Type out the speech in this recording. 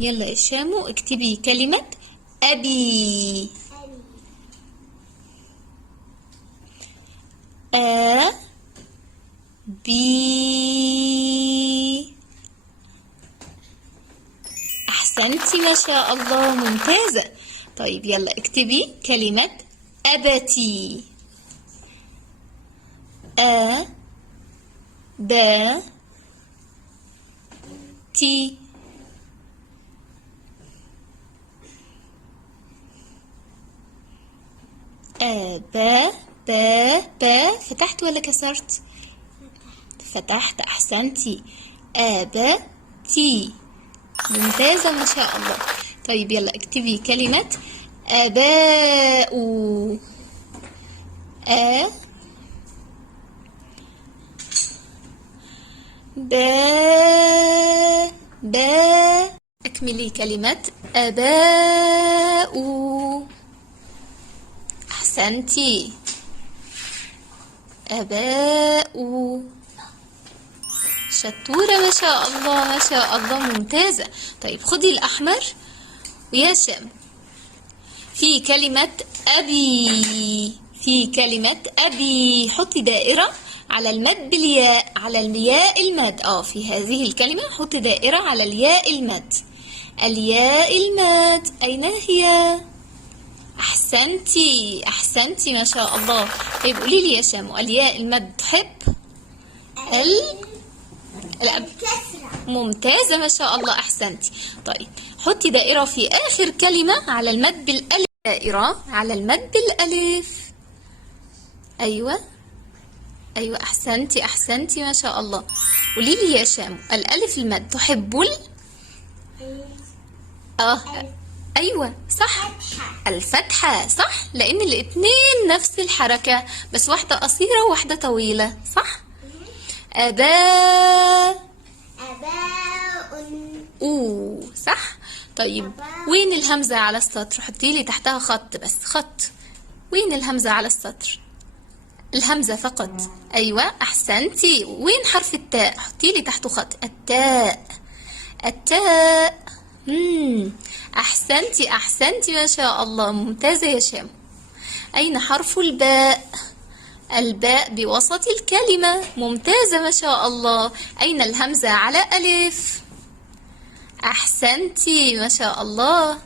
يلا يا شامو اكتبي كلمة أبي. أ بي. أحسنتي ما شاء الله، ممتازة. طيب يلا اكتبي كلمة أبتي. أ ب تي. ب فتحت ولا كسرت؟ فتحت، أحسنتي. أبتي، ممتازة ما شاء الله. طيب يلا اكتبي كلمة آباء. أ ب اكملي كلمة آباء. أحسنتي. آباء، شطورة ما شاء الله ما شاء الله، ممتازة. طيب خدي الأحمر ويا شام. في كلمة أبي، في كلمة أبي حطي دائرة على المد بالياء، على الياء المد. في هذه الكلمة حطي دائرة على الياء المد. الياء المد أين هي؟ أحسنتي أحسنتي ما شاء الله. طيب قولي لي يا شامو، الياء المد تحب الكسرة. ممتازة ما شاء الله، أحسنتي. طيب حطي دائرة في آخر كلمة على المد بالألف، دائرة على المد بالألف. أيوة أيوة، أحسنتي أحسنتي ما شاء الله. قولي لي يا شامو، الألف المد تحب أيوة صح، الفتحة صح، لأن الاتنين نفس الحركة، بس واحدة قصيرة وواحدة طويلة، صح؟ أباء صح. طيب وين الهمزة على السطر؟ حطي لي تحتها خط، بس خط. وين الهمزة على السطر؟ الهمزة فقط. أيوة أحسنتي. وين حرف التاء؟ حطي لي تحته خط. التاء، التاء. أحسنتي أحسنتي ما شاء الله، ممتازة يا شام. أين حرف الباء؟ الباء بوسط الكلمة، ممتازة ما شاء الله. أين الهمزة على ألف؟ أحسنتي ما شاء الله.